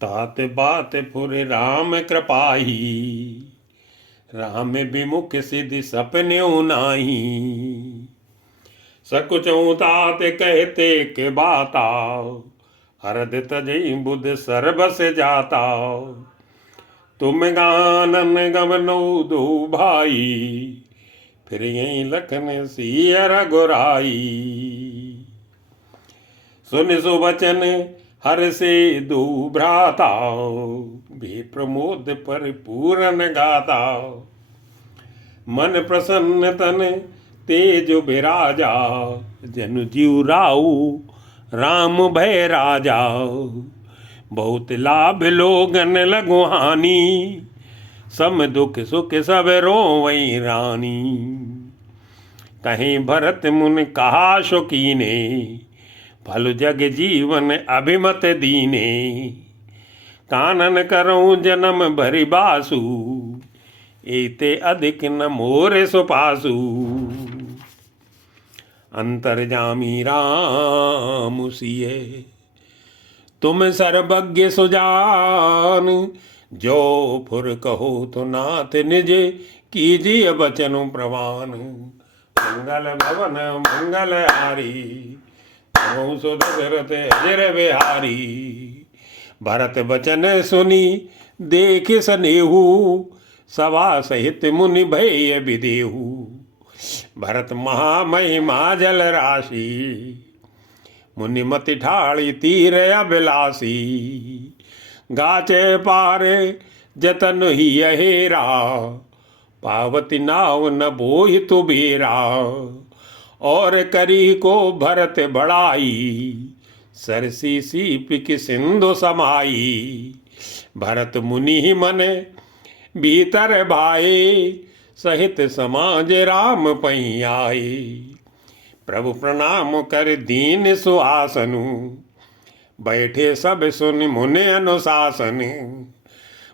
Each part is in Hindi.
तात बात फुर राम कृपाही, राम विमुख सिद्धि सपने नाही। सकुचऊं तात कहते के बाता, हरद तजई बुध सर्बस जाता। तुम गानन गवनो दो भाई, फिर यही लखन सिय रघुराई। सुन सुवचन हर से दो भ्राता, भी प्रमोद पर पूरन गाता। मन प्रसन्न तन तेज बिराजा, जनु जीव राऊ राम भय राजा। बहुत लाभ लोगन लगो हानि, सम दुख सुख सब रोवई रानी। कहीं भरत मुन कहा शोकीने, फल जग जीवन अभिमत दीने। कानन करऊं जन्म भरि बासु, एते अधिक न मोरे सुपासु। अंतर्जामी राम सिए, तुम सर्वज्ञ सुजान। जो फुर कहो तो नाथ निज, कीजिए बचन प्रवान। मंगल भवन मंगल हारी, दशरथ अजर बिहारी। भरत बचन सुनी देख सनेहू, सभा सहित मुनि भय विदेहू। भरत महामहिमा जल राशि, मुनि मति ठाड़ी तीर अभिलाषी। गाचे पार जतन ही अहेरा, पावती नाव न बोहि तु बेरा। और करी को भरत बढ़ाई, सरसी सीप की सिंधु समाई। भरत मुनि ही मन भीतर भाए, सहित समाज राम पई आए। प्रभु प्रणाम कर दीन सुहासनु, बैठे सब सुन मुनि अनुशासन।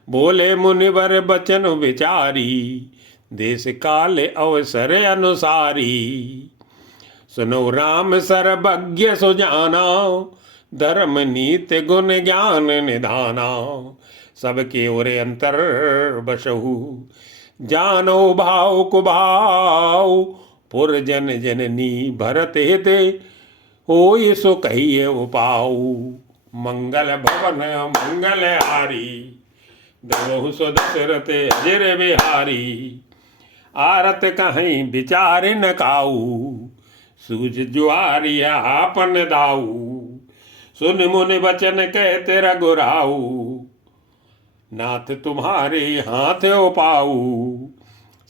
बोले मुनिवर बचन विचारी, देश काल अवसर अनुसारी। सुनो राम सर्वज्ञ सुजाना, धर्म नीति गुण ज्ञान निधाना। सबके ओरे अंतर बसहु, जानो भाव कुभाव। पुर जन जननी भरत हित, होई सो कहिए उपाऊ। मंगल भवन मंगल हारी, दबहु सो दशरथ अजर बिहारी। आरत कहीं विचार न काऊ, सूझ जुआरी आपन दाऊ। सुन मुनि वचन कहते रघुराऊ, नाथ तुम्हारे हाथ उपाऊ।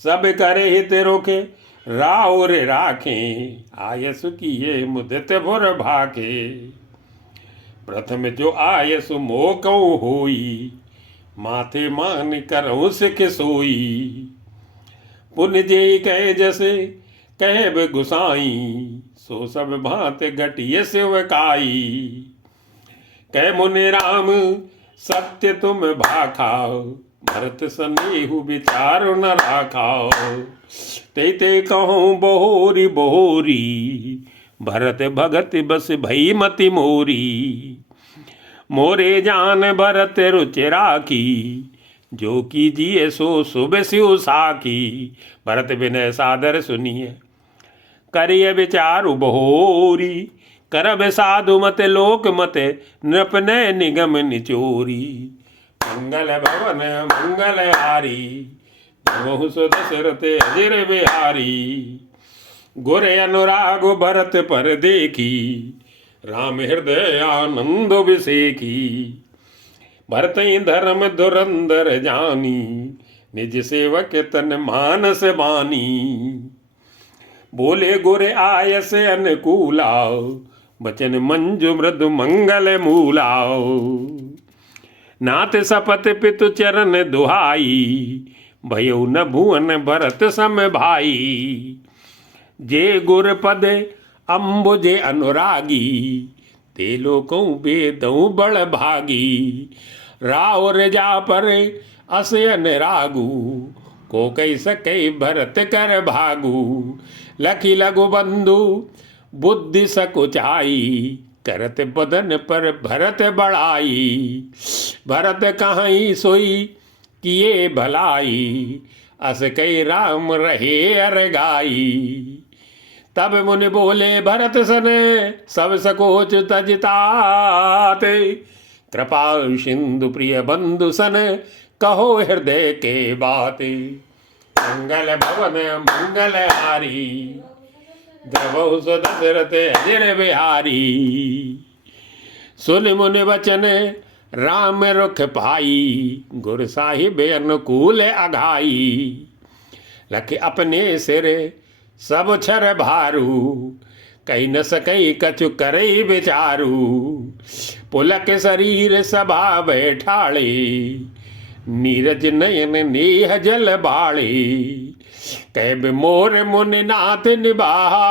सब करे हित रोके राव रे राखे, आयसु किए मुदित भुर भाके। प्रथम जो आयसु मोकौ होई, माथे मान करहु सिख सोई। पुण्य जे कहे जैसे कहे गुसाई, सो सब भांत घटिय सेवकाई। कह मुनि राम सत्य तुम भाखाओ, भरत सनेहु विचार न राखाओ। ते ते कहूँ बहोरी बहोरी, भरत भगत बस भई मति मोरी। मोरे जान भरत रुचि राखी, जो कीजिए सो शुभ शिव साखी। भरत विनय सादर सुनिए, करिय विचारु बहोरी। करब साधु मत लोक मत, नृप नय निगम निचोरी। मंगल भवन मंगल हारी, बहु सो दशरथ अजर बिहारी। गुर अनुराग भरत पर देखी, राम हृदय आनंद विसेखी। भरत धर्म धुरंधर जानी, निज सेवक तन मानस बानी। बोले गुर आयस अनुकूलाओ, बचन मंजु मृदु मंगल मूलाओ। नाथ सपत पितु चरण दुहाई, भयो न भुवन भरत सम भाई। जे गुर पद अम्बुजे अनुरागी, ते लोकों बेदऊ बड़ भागी। राव रजा पर अस अनुरागू, को कई सके भरत कर भागू। लखी लघु बंधु बुद्धि सकुचाई, करत बदन पर भरत बढ़ाई। भरत कहीं सोई किए भलाई, अस कई राम रहे अरगाई। तब मुनि बोले भरत सन सब सकोच तजताते, कृपा सिंधु प्रिय बंधु सन कहो हृदय के बाते। मंगल भवन मंगल हारी, द्रवहु सो दशरथ अजर बिहारी। सुन मुनि वचन राम रुख पाई, गुर साहिब अनुकूल अघाई। लख अपने सिर सब छर भारू, कही न सकई कछु करई विचारू। पुलक शरीर सभा बैठाड़े, नीरज नयन नेह जल बाड़े। कैब मोर मुनि नाथ निबाहा,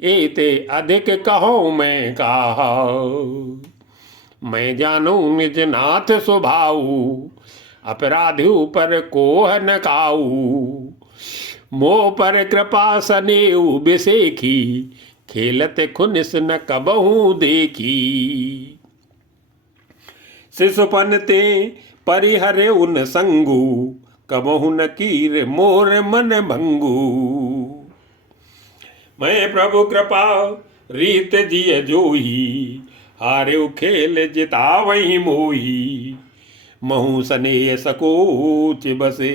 एते अधिक कहो मैं कहा। मैं जानू निज नाथ स्वभाऊ, अपराधियों पर कोह न काऊ। मोह पर कृपा सनेऊ बिसेखी, खेलत खुनिस न कबहू देखी। शिशुपन ते परिहरे उन संगू, कबहू न कीर मोर मन भंगू। मैं प्रभु कृपा रीत जिय जोही, हारे खेल जितावही मोही। महू सने सकोच बसे,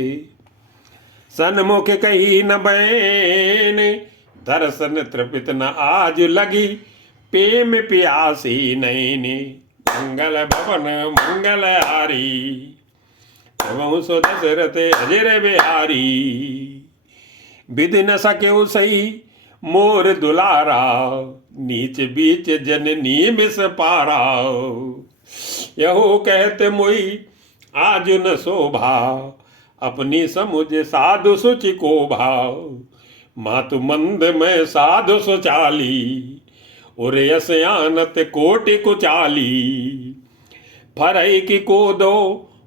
सन्मुख कही न बैन। दर्शन तृपित न आज लगी, प्रेम प्यासी नैने। मंगल भवन मंगल हारी, प्रभु सो दशरथ अजर बिहारी। विधि न सक्यो सही मोर दुलारा, नीच बीच जननी मिस पारा। यहो कहते मोई आज न शोभा, अपनी समुझ साधु सुचि को भाव। मातु मंद में साधु सुचाली, और यशयानत कोटि कुचाली। फरई की को दो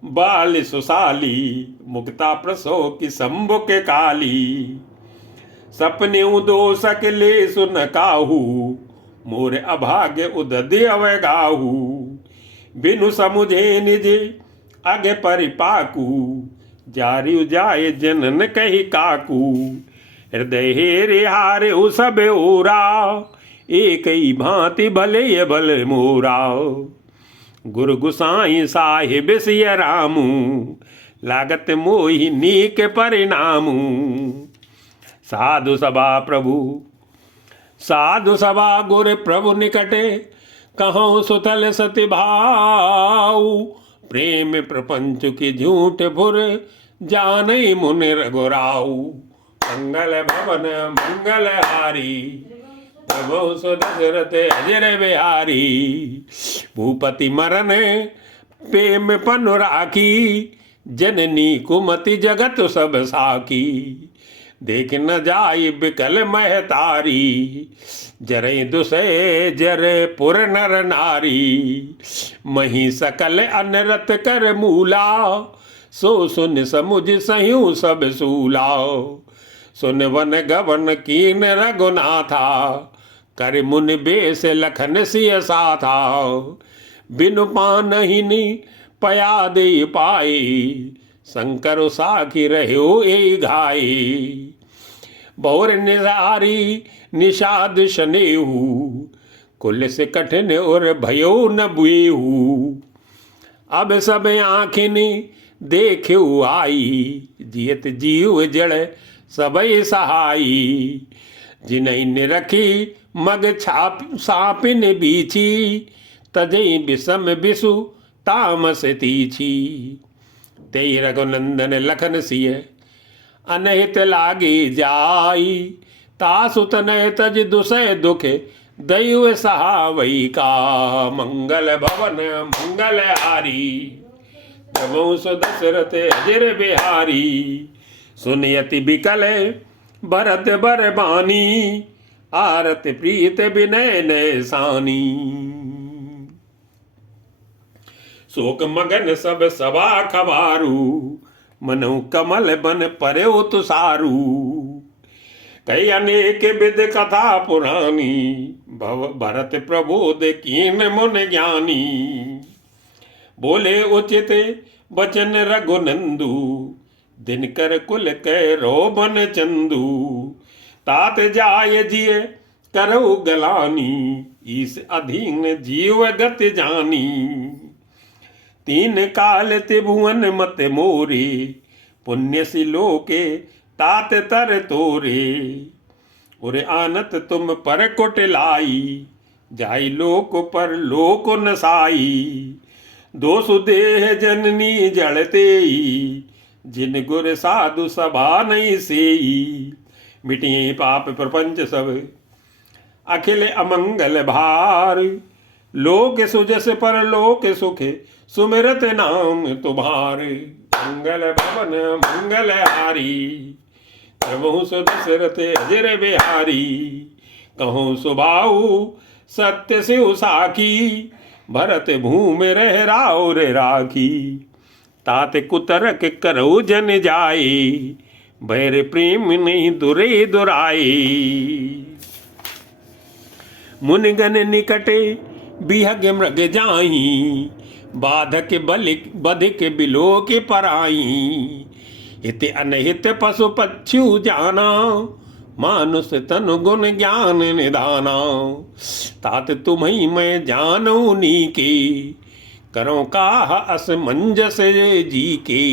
बाल सुसाली, मुक्ता प्रसो की संबुक काली। सपने दो सकले सुन काहू, मोर अभाग्य उदय अवगाहू। बिनु समुझे निज अगे परिपाकू, जारी जाए जनन कही काकू। हृदय हेरे हारे सब ओरा, एक ही भांति भले ये भले मोरा। गुरु गुसाई साहिब सिय रामू, लागत मोहि नीक परिणामू। साधु सभा प्रभु साधु सभा गुर प्रभु निकटे, कहूँ सुतल सति भाऊ। प्रेम प्रपंच की झूठ फुर, जाने मुनि रघुराऊ। मंगल भवन मंगल हारी, प्रभु सो दशरथ अजर बिहारी। भूपति मरन प्रेम पनु राखी, जननी कुमति जगत सब साखी। देख न जाई बिकल महतारी, जरे दुसे जरे पुर नर नारी। मही सकल अनरत कर मूला, सो सुन समुझ सह्यू सब सूला। सुन वन गवन कीन रघुनाथा, कर मुनि बेस लखन सिय साथा। बिनु पानहिनि पया दे पाई, शंकर साखी रहो ए घाई। बहुर निसारी निषाद शनेहू, कुल से कठिन और भयो न बुएहू। अब सब आँखिनी देखु आई, जियत जीव जड़ सबई सहाई। जिनैन रखी मग छाप सापिन बीछी, तजई विषम विषु तामस तीछी। तेई रघुनंदन लखन सिय, अनहित लागी जाई। तासु तनय तज दुसय दुख, दैव सहावई का। मंगल भवन मंगल हारी, प्रभु सो दशरथ अजर बिहारी। सुनियति बिकल भरत बर बानी, आरत प्रीत विनय नय सानी। शोक मगन सब सभा खबारू, मनु कमल बन पर्यो तुसारू। कई अनेक विध कथा पुरानी, भव भरत प्रबोध कीन मुन ज्ञानी। बोले उचित बचन रघुनंदू, दिनकर कुल कै रोबन चंदू। तात जाय जिय करऊ गलानी, ईस अधीन जीव गत जानी। तीन काल त्रिभुवन मत मोरे, पुण्य सिलोके तात तर तोरे। उरे आनत तुम पर कुट लाई, जाई लोक पर लोक नसाई। दो सुदेह जननी जड़ते, जिन गुर साधु सभा नहीं सेई। मिटिए पाप प्रपंच सब, अखिल अमंगल भार। लोक सुजस पर लोक सुख, सुमिरत नाम तुम्हारे। मंगल भवन मंगल हारी, प्रभु सुदशरथ अजर बिहारी। कहूँ सुबाहु सत्य शिव साखी, भरत भूमि रह राव रे राखी। तात कुतरक करऊ जन जाए, बैर प्रेम नहीं दुरे दुराए। मुनिगन निकटे बिहग मृग जाही, बाधक बधिक बिलो के पराई। हित अनहित पशु पक्षु जाना, मानुष तनु गुण ज्ञान निदाना। तात तुम्ही मैं जानू नीके, करो काह असमंजस जी के।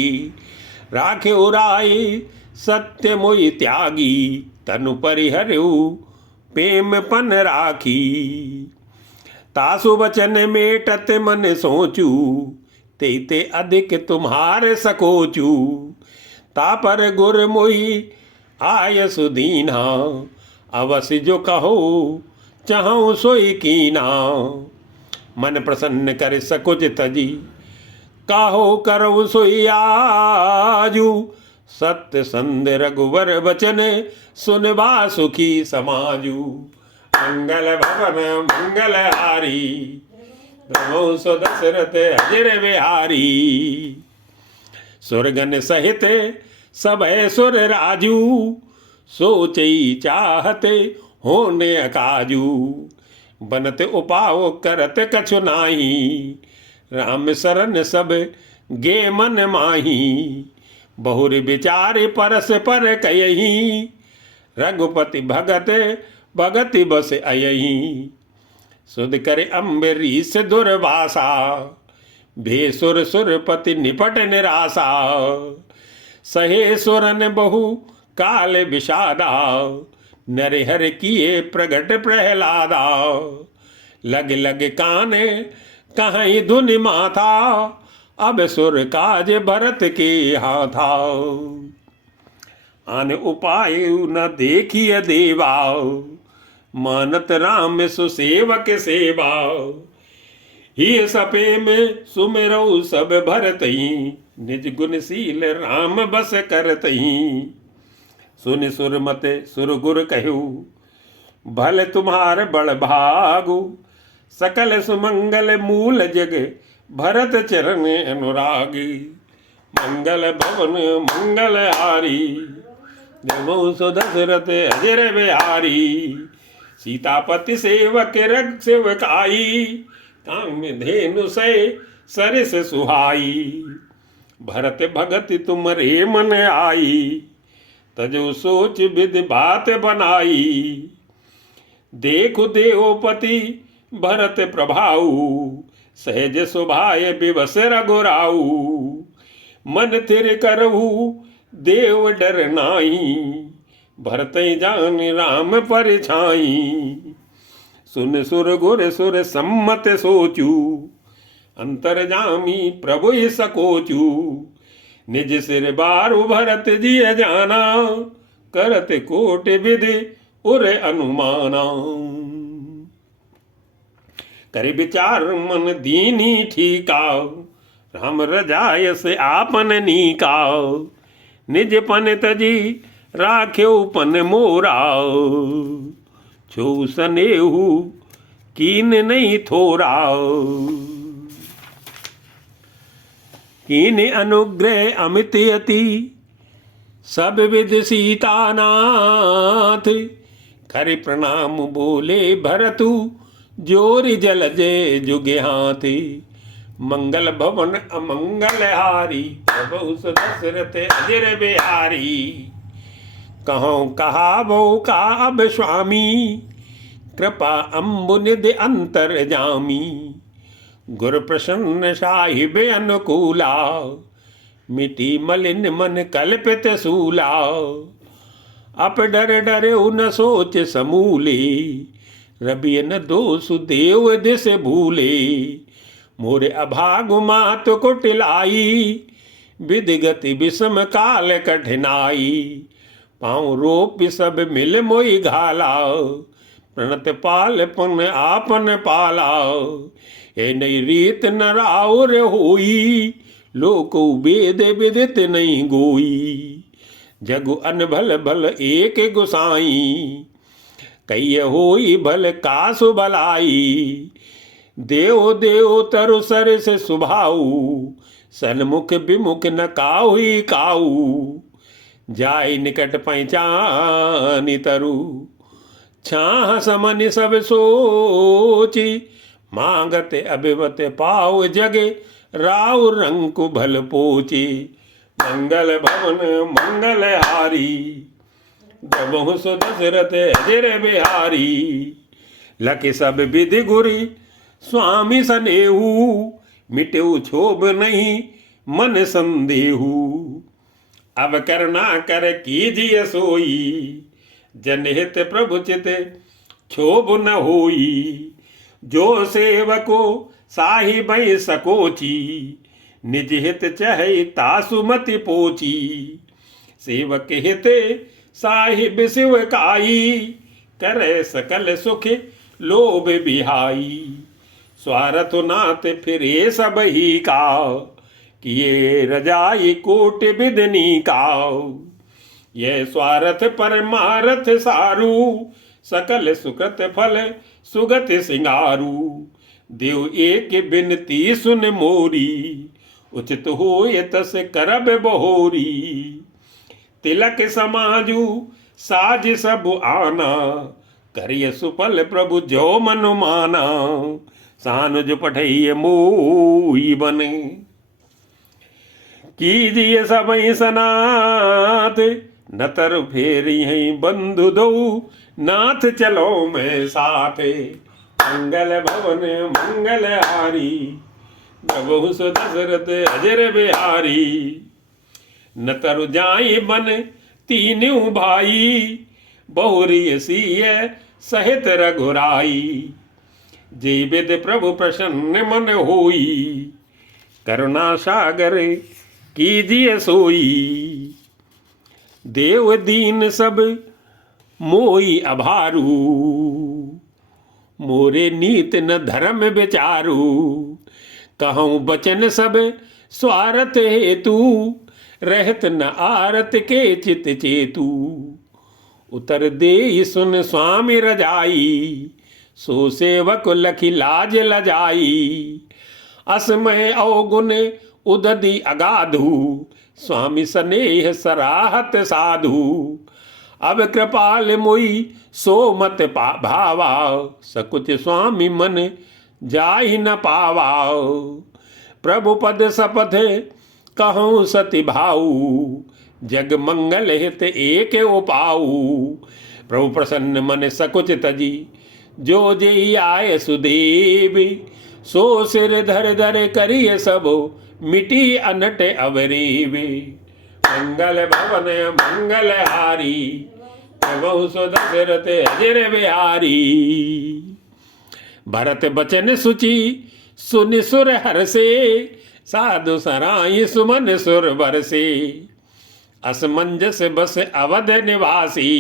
राखे उराए सत्य मोहि त्यागी, तनु परिहरऊ प्रेम पन राखी। तासु वचन मेटत मन सोचू, ते अधिक तुम्हारे सकोचू। तापर गुर मोहि आय सुदीना, अवश्य जो कहो चाहूँ सोई कीना। मन प्रसन्न कर सकुच तजी, काहो करो सोई आजू। सत्य संध रघुवर वचन, सुनबा सुखी समाजू। मंगल भवन मंगल हारी, प्रभु सुदशरथ अजर बिहारी। सुरगन सहित सब सुर राजू, सोचई चाहते होने अकाजू। बनत उपाओ करत कछु नाही, राम शरण सब गे मन माही। बहुर विचार परस पर कयही, रघुपति भगत भगति बस अयही। सुध करे अम्बरीश दुर्वासा, भेसुर सुरपति निपट निराशा। सहे सुरन बहु काल विषादा, नरहर किए प्रगट प्रहलादा। लग लग काने कहीं धुनि माथा, अब सुर काज भरत के हाथा। आन उपाय न देखिए देवा, मानत राम सुसेवक सेवा। ही सपे में सुमेरऊ सब भरतई, निज गुणशील राम बस करतई। सुन सुर मत सुर गुर कहू, भल तुम्हार बड़ भागु। सकल सुमंगल मूल जग, भरत चरण अनुरागी। मंगल भवन मंगल हारी, जमो सुदशरथ अजर बिहारी। सीतापति सेवक रग सेवकाई, काम धेनु से सरिस सुहाई। भरत भगत तुमरे मन आई, तजो सोच विधि बात बनाई। देखु देवपति भरत प्रभाऊ, सहज सुभाय विवस रघुराऊ। मन थिर करहु देव डर नाई, भरत जान राम परिछाई। सुन सुर गुर सुर सम्मत सोचू, अंतर्जामी प्रभु सकोचू। निज सिर बारु भरत जिय जाना, करत कोट विधि उर अनुमाना। कर विचार मन दीनी ठीकाओ, राम रजाय से आपन नीकाओ। निज पन तजी राख्यो पन मोराओ, छो सनेहु कीन नहीं थोराओ। कीन अनुग्रह अमित अति, सब विध सीतानाथ। खरि प्रणाम बोले भरतु, जोरि जल जय जुगे हाथी। मंगल भवन अमंगल हारी, प्रभु सु दशरथ अजर बिहारी। कहो कहा वो का अब स्वामी, कृपा अम्बु निधि अंतर जामी। गुर प्रसन्न साहिब अनुकूला, मिटी मलिन मन कल्पित सूला। अप डर डरे न सोच समूले, रबि न दोष देव दिस भूले। मोरे अभागु मात कुटिलाई, विधि गति विषम काल कठिनाई। पाँव रोप सब मिल मोई घाला, प्रणत पाल पुन आपन पाला। ए नई रीत न राउर होई, लोक वेद विदित नहीं गोई। जगु अनभल भल एक गुसाई, कई होई भल कासु भलाई। देव देव तरु सर से सुभाऊ, सन्मुख विमुख न काहुई काऊ। जाय निकट पहचानी तरु, छाह समन सब सोची। मांगत अभिवत पाव जगे, राव रंकु भल पोची। मंगल भवन मंगल हारी, जबहु सु दशरथ अजर बिहारी। लख सब विधि गुरी स्वामी सनेहू, मिटेऊ क्षोभ नहीं मन संदेहू। अब करना कर कीजिए सोई, जनहित प्रभु चित क्षोभ न होई। जो सेवको साहिब सकोची, निज हित चहे तासुमति पोची। सेवक हित साहिब शिव काई, करे सकल सुख लोभ बिहाई। स्वार्थ नाथ फिरे सब ही का, किए रजाई कोट बिदनी का। यह स्वार्थ परमारथ सारू, सकल सुकृत फल सुगत सिंगारू। देव एक बिनती सुन मोरी, उचित होय तस करब बहोरी। तिलक समाजू साज सब आना, करिय सुफल प्रभु जो मन माना। सानुज पठैय मोही बने, कीजिए सबई सनाथ। न तर फेर यही बंधु दो, नाथ चलो मैं साथे। मंगल भवन मंगल हारी, प्रभु सु दशरथ अजर बिहारी। न तरु जाई बन तीनू भाई, बहुरी सीय सहित रघुराई। जीवित प्रभु प्रसन्न मन होई, करुणा सागर कीजिए सोई। देव दीन सब मोई अभारू, मोरे नीत न धर्म विचारू। कहूँ बचन सब स्वार्थ हेतु, रहत न आरत के चित चेतु। उतर दे सुन स्वामी रजाई, सो सेवक लखी लाज लजाई। असमय अवगुण उदधि अगाधु, स्वामी स्नेह सराहत साधु। अब कृपाल मोई सो मत भावा, सकुच स्वामी मन जाहि न पावा। प्रभु पद सपथ कहूँ सति भाऊ, जग मंगल हित एक उपाऊ। प्रभु प्रसन्न मन सकुच तजी, जो जेहि आय सुदेव। सो सिर धर धर करिय सबो, मिटी अनट अवरेवे। मंगल भवन मंगल हारी, प्रभु सु दशरथ अजर बिहारी। भरत बचन सुचि सुनि सुर हरसे, साधु सराय सुमन सुर बरसे। असमंजस बस अवध निवासी,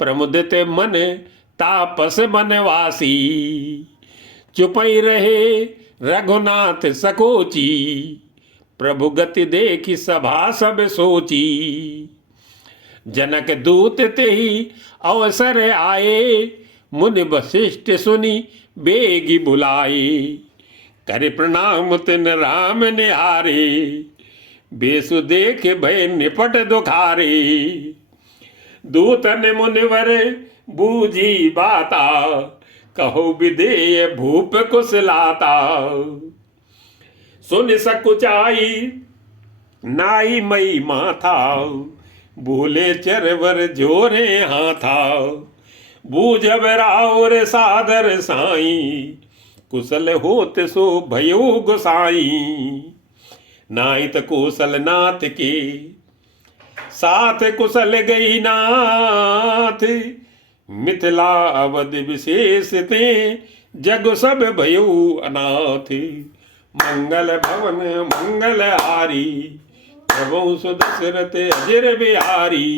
प्रमुदित मन तापस बनवासी। चुपई रहे रघुनाथ सकोची, प्रभु गति देखी सभा सब सोची। जनक दूत ते ही अवसर आए, मुनि वशिष्ठ सुनी बेगी बुलाए। कर प्रणाम तिन राम निहारे, बेसु देख भय निपट दुखारे। दूतन मुनिवर बूझी बाता, कहो विदेय भूप कुशलाता। सुन सकुचाई नाई मई माथा, भूले चरवर जोरे हाथा, बूझब राउर सादर साई, कुशल होत सो भयो गोसाई। नाइत कुशल नाथ के साथ कुशल गई नाथ, मिथिला अवध विशेष ते जग सब भयो अनाथ। मंगल भवन मंगल हारी, प्रभु सुदशरथ अजर बिहारी।